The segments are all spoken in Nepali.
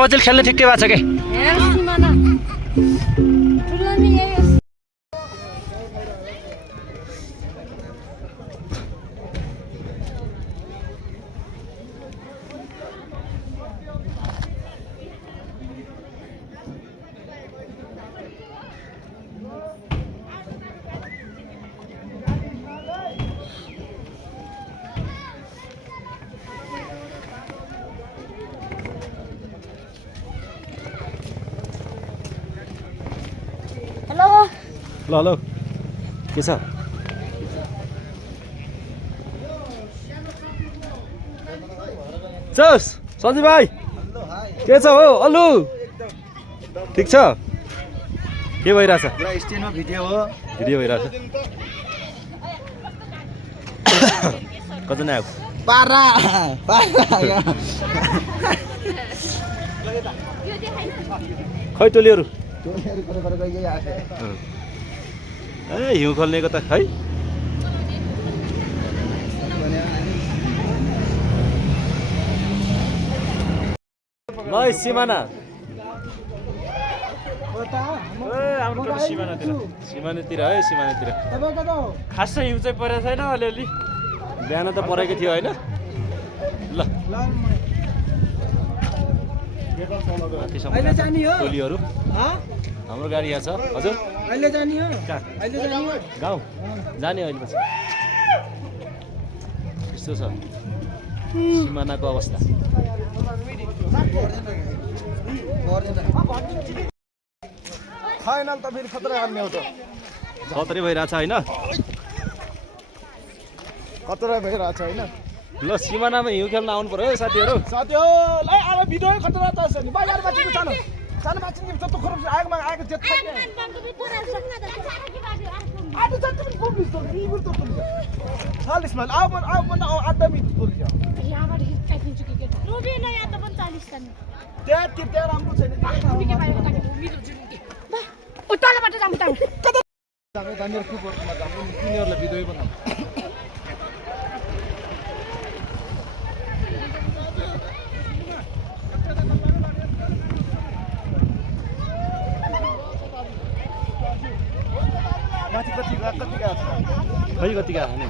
बजेल खेल्ने ठिक्कै भएको छ के ल ल के छ चस सञ्जीव भाइ के छ हो अलु ठिक छ के भइरहेछ स्टेनमा भिडियो हो भिडियो भइरहेछ कति आयो पारा खै टोलीहरू ए ए हिउँ खोल्नेको त है ल सिमाना हाम्रो सिमानातिर है सिमानातिर खासै हिउँ चाहिँ परेको छैन अलिअलि बिहान त परेको थियो होइन ल टोलीहरू हाम्रो गाडी यहाँ छ हजुर अहिले जाने हो गाउँ जाने अहिले पछि यस्तो छ सिमानाको अवस्था फाइनल त फेरि खतरा गर्ने हो त खतरै भइरहेछ होइन खतरा भइरहेछ होइन ल सिमानामा हिउँ खेल्न आउनु पर्यो है साथीहरू साथी हो ल अब भिडियो खतरा त छ नि बजार मान्छे सानो सानो मान्छे नि जस्तो खरब आगोमा आएको जेत छैन आज जति पनि पुलिस त रिभर त पुलिस 40 माइल अब आधा मिनेट पुलिस यहाँबाट हिँड्छु कि केटा रोबी न यहाँ त पनि 40 छ नि त्यहाँ राम्रो छैन के भयो मिलो जुरुकी ओ तलबाट जाम त जाने दानीहरु के पर्छ जाम तिनीहरुलाई भिडियो बनाऊ खै कति गएको नि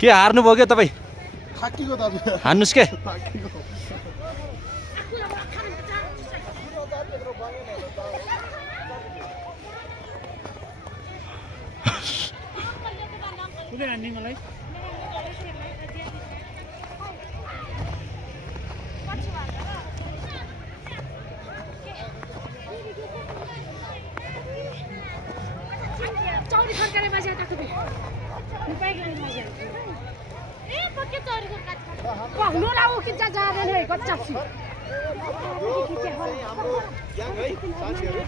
के हार्नु भयो क्या तपाईँ थाकिको दाजु हान्नुस् के चौरी खर्काले बजे त खुबी रुपैयाँ गाडी बजे ए पक्के चौरी खर्का पहनो लाओ कि जा रहे हैं कच्चा सी यहाँ गई साथीहरु